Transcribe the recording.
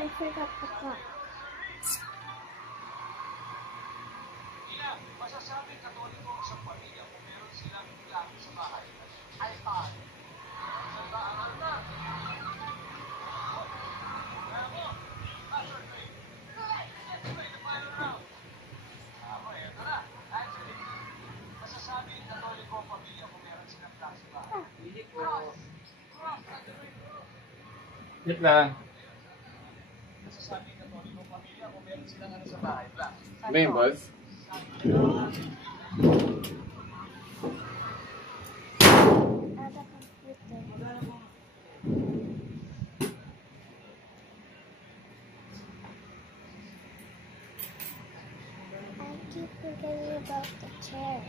I forgot the clock. Masasabing Katoliko sa pamilya kung meron silang plano sa bahay ay tayo. Sa baaral na. Kaya mo, Pastor Trey. Let's play the final round. Ito na. Actually, masasabing Katoliko ang pamilya kung meron silang plano sa bahay. Cross. Hit lang. Masasabing Katoliko ang pamilya kung meron silang ano sa bahay. Main boss. I keep forgetting about the chair.